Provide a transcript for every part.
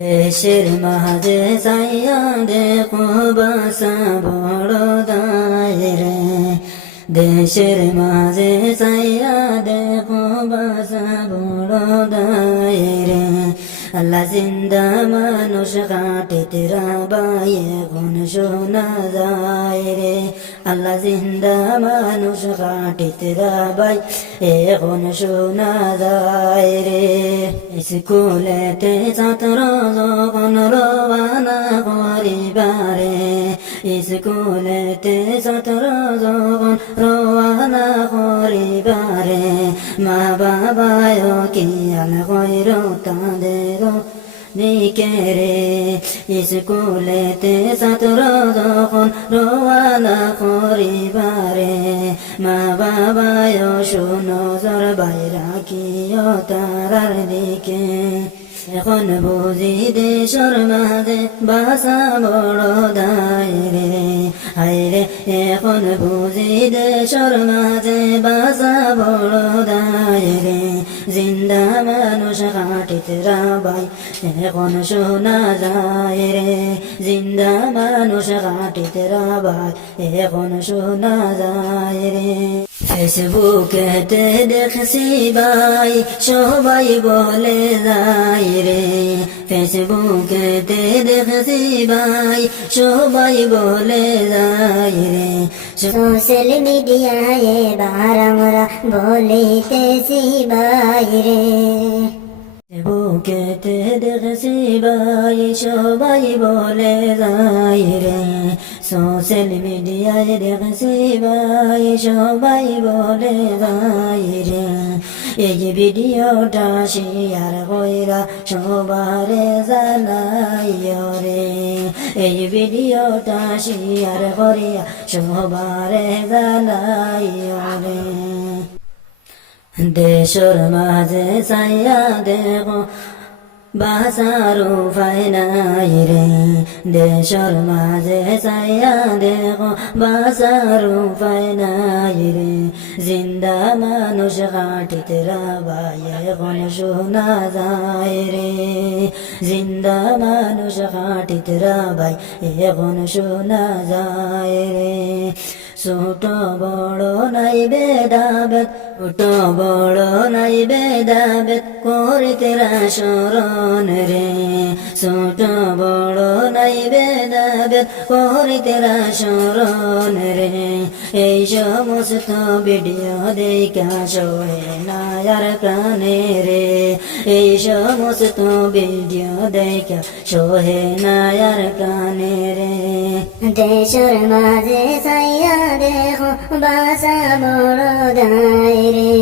দেশের মাঝে চাইয়া দেখো বাসা বড় দায়রে, দেশের মাঝে চাইয়া দেখো বাসা বড় দায়রে। আল্লাহ জিন্দা মানুষ কাটিতে রাবায়ে গুণ শোনা যায় রে। আল্লাহ জিন্দা মানুষ কাটিতে রাবাই এখন শোনা যায় রে। স্কুলেতে ছাত্র যখন রওনা করিবারে, স্কুলেতে ছাত্র যখন রওনা করিবারে, মা বাবায় কিয়াল কইর তাদের দিকে রে। স্কুলেতে ছাত্র যখন রওনা করিবারে, মা বাবায় সুনজর বাইরা কিয় তারার দিকে। এখন বুঝি দেশের মাঝে বাসা বড় দায়রে, হায়রে এখন বুঝি দেশের মাঝে বাসা বড় দায়রে। জিন্দা মানুষ কাটিতে রাবাই এখন শোনা যায় রে। জিন্দা মানুষ কাটিতে রাবাই এখন শোনা যায় রে। ফেসবুকেতে দেখছি ভাই সবাই বলে যায় রে, ফেসবুকেতে দেখছি ভাই সবাই বলে যায় রে। সোশ্যাল মিডিয়ায় এবার আমরা বলিতেছি বাইরে, বুকেতে দেখছি ভাই সবাই বলে যায় রে। সোশ্যাল মিডিয়ায় দেখছি ভাই সবাই বলে যায় রে। এই ভিডিওটা শেয়ার কইরা সবারে জানাইও রে, এই ভিডিওটা শেয়ার করিয়া সবারে জানাইও রে। দেশের মাঝে চাইয়া দেখো বাসার উপায় নাই রে, দেশের মাঝে চাইয়া দেখো বাসার উপায় নাই রে। জিন্দা মানুষ কাটিতে রাবাই এখন শোনা যায় রে, জিন্দা মানুষ কাটিতে রাবাই এখন শোনা যায় রে। ছোট বড় নাই ভেদাভেদ, ছোট বড় নাই ভেদাভেদ করিতে স্মরণ রে। ছোট বড় নাই ভেদাভেদ করিতে স্মরণ রে। এই সমস্ত ভিডিও দেখা সহে না আর প্রাণে রে, এই সমস্ত ভিডিও দেখা সহে না আর প্রাণে রে। দেশের মাঝে চাইয়া দেখো বাসা বড় দায়রে,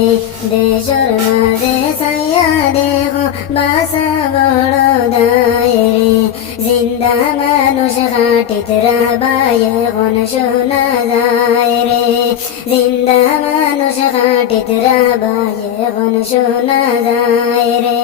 দেশের মাঝে চাইয়া দেখো বাসা বড় দায়রে। জিন্দা মানুষ কাটিতে রাবাই এখন শোনা যায় রে, জিন্দা মানুষ কাটিতে রাবাই এখন শোনা যায় রে।